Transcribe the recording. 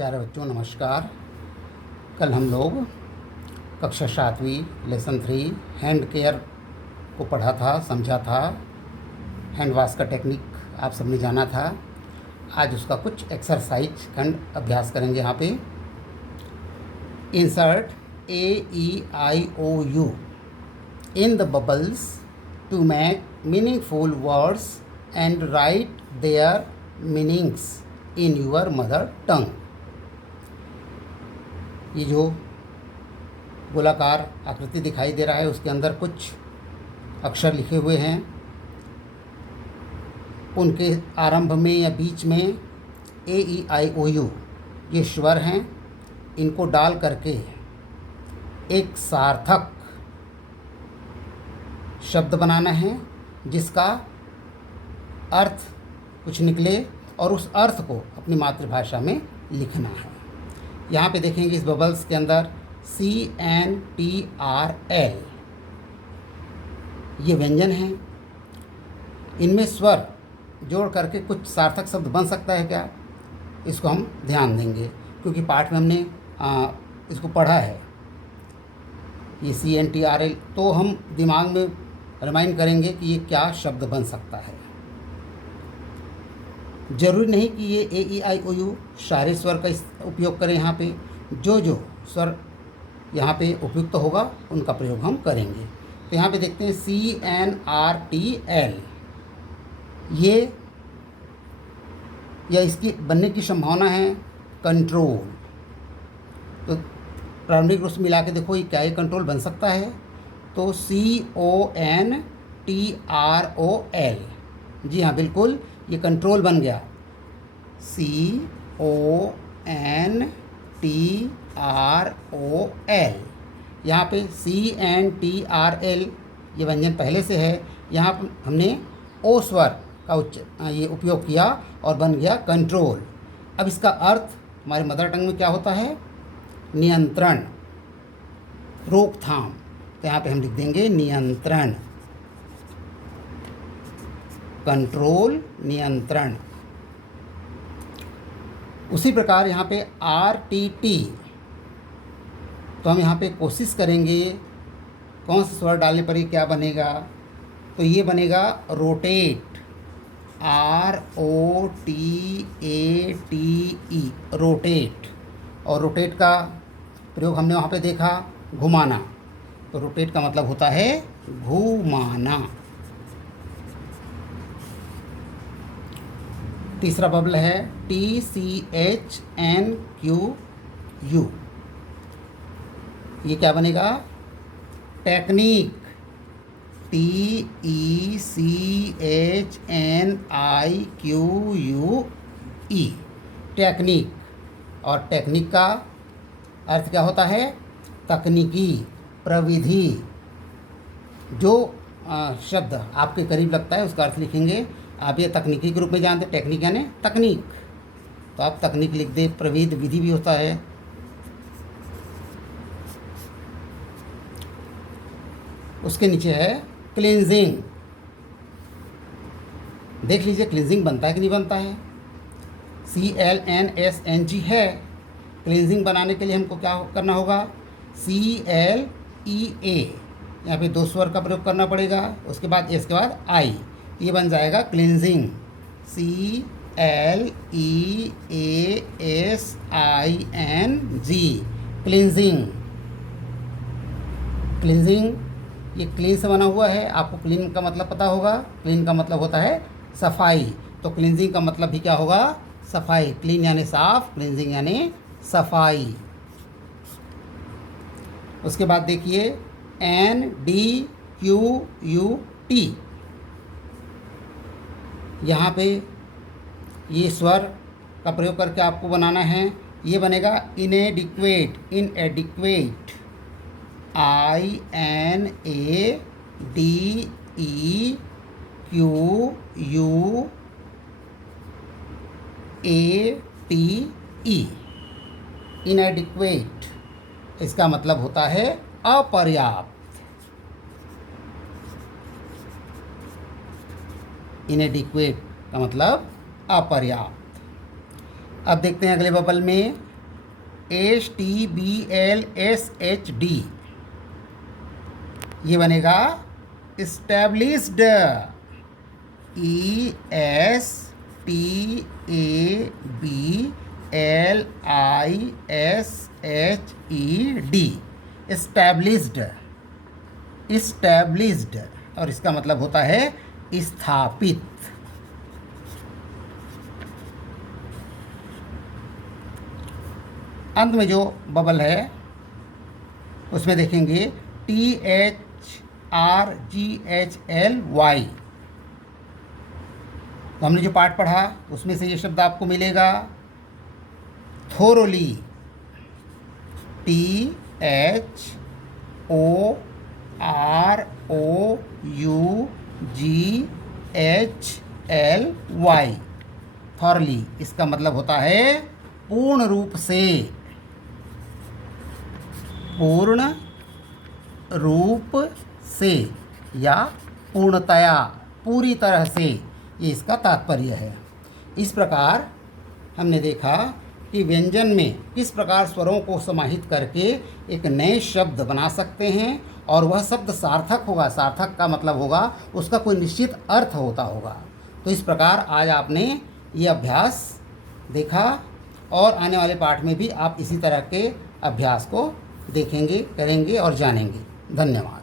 प्यारे बच्चों नमस्कार। कल हम लोग कक्षा 7वीं लेसन 3 हैंड केयर को पढ़ा था, समझा था। हैंड वॉश का टेक्निक आप सबने जाना था। आज उसका कुछ एक्सरसाइज खंड अभ्यास करेंगे। यहाँ पे insert AEIOU in the bubbles to make meaningful words and write their meanings in your mother tongue। ये जो गोलाकार आकृति दिखाई दे रहा है उसके अंदर कुछ अक्षर लिखे हुए हैं। उनके आरंभ में या बीच में AEIOU ये स्वर हैं। इनको डाल करके एक सार्थक शब्द बनाना है जिसका अर्थ कुछ निकले और उस अर्थ को अपनी मातृभाषा में लिखना है। यहाँ पे देखेंगे इस बबल्स के अंदर CNTRL ये व्यंजन हैं। इनमें स्वर जोड़ करके कुछ सार्थक शब्द बन सकता है क्या, इसको हम ध्यान देंगे क्योंकि पाठ में हमने इसको पढ़ा है। ये CNTRL तो हम दिमाग में रिमाइंड करेंगे कि ये क्या शब्द बन सकता है। ज़रूरी नहीं कि ये AEIOU सारे स्वर का उपयोग करें। यहाँ पे जो स्वर यहाँ पे उपयुक्त होगा उनका प्रयोग हम करेंगे। तो यहाँ पे देखते हैं CNRTL ये या इसकी बनने की संभावना है कंट्रोल। तो प्रारंभिक रूप से मिला के देखो ये क्या ये कंट्रोल बन सकता है। तो CONTROL जी हाँ बिल्कुल ये कंट्रोल बन गया। CONTROL यहाँ पे CNTRL ये व्यंजन पहले से है। यहाँ पर हमने ओ स्वर का ये उपयोग किया और बन गया कंट्रोल। अब इसका अर्थ हमारे मदर टंग में क्या होता है, नियंत्रण, रोकथाम। तो यहाँ पे हम लिख देंगे नियंत्रण, कंट्रोल, नियंत्रण। उसी प्रकार यहाँ पे RTT तो हम यहाँ पे कोशिश करेंगे कौन सा स्वर डालने पर ये क्या बनेगा। तो ये बनेगा रोटेट, ROTATE रोटेट। और रोटेट का प्रयोग हमने वहाँ पे देखा घुमाना। तो रोटेट का मतलब होता है घुमाना। तीसरा बबल है TCHNQU ये क्या बनेगा, टेक्निक, TECHNIQUE टेक्निक। और टेक्निक का अर्थ क्या होता है, तकनीकी, प्रविधि। जो शब्द आपके करीब लगता है उसका अर्थ लिखेंगे। आप ये तकनीकी के रूप में जानते हैं, टेक्निक यानी तकनीक, तो आप तकनीक लिख दे। प्रविधि विधि भी होता है। उसके नीचे है क्लींजिंग। देख लीजिए क्लींजिंग बनता है कि नहीं बनता है। CLNSNG है। क्लींजिंग बनाने के लिए हमको क्या करना होगा, CLEA यहाँ पे दो स्वर का प्रयोग करना पड़ेगा। उसके बाद एस के बाद आई, ये बन जाएगा क्लींजिंग, CLEASING क्लींजिंग। क्लींजिंग ये क्लीन से बना हुआ है। आपको क्लीन का मतलब पता होगा। क्लीन का मतलब होता है सफाई। तो क्लींजिंग का मतलब भी क्या होगा, सफाई। क्लीन यानी साफ, क्लींजिंग यानी सफाई। उसके बाद देखिए NDQUT यहाँ पे ये स्वर का प्रयोग करके आपको बनाना है। ये बनेगा इनएडिक्वेट, इनएडिक्वेट, INADEQUATE इनएडिक्वेट इसका मतलब होता है अपर्याप्त। इनएडिक्वेट का मतलब अपर्याप्त। अब देखते हैं अगले बबल में STABLSHD, ये बनेगा एस्टैब्लिश्ड, ESTABLISHED, एस्टैब्लिश्ड, इस्टैब्लिश्ड, और इसका मतलब होता है स्थापित। अंत में जो बबल है उसमें देखेंगे THRGHLY। तो हमने जो पाठ पढ़ा उसमें से ये शब्द आपको मिलेगा थोरोली, THOROUGHLY, थॉरली। इसका मतलब होता है पूर्ण रूप से, पूर्ण रूप से या पूर्णतया, पूरी तरह से, ये इसका तात्पर्य है। इस प्रकार हमने देखा कि व्यंजन में किस प्रकार स्वरों को समाहित करके एक नए शब्द बना सकते हैं और वह शब्द सार्थक होगा। सार्थक का मतलब होगा उसका कोई निश्चित अर्थ होता होगा। तो इस प्रकार आज आपने ये अभ्यास देखा और आने वाले पाठ में भी आप इसी तरह के अभ्यास को देखेंगे, करेंगे और जानेंगे। धन्यवाद।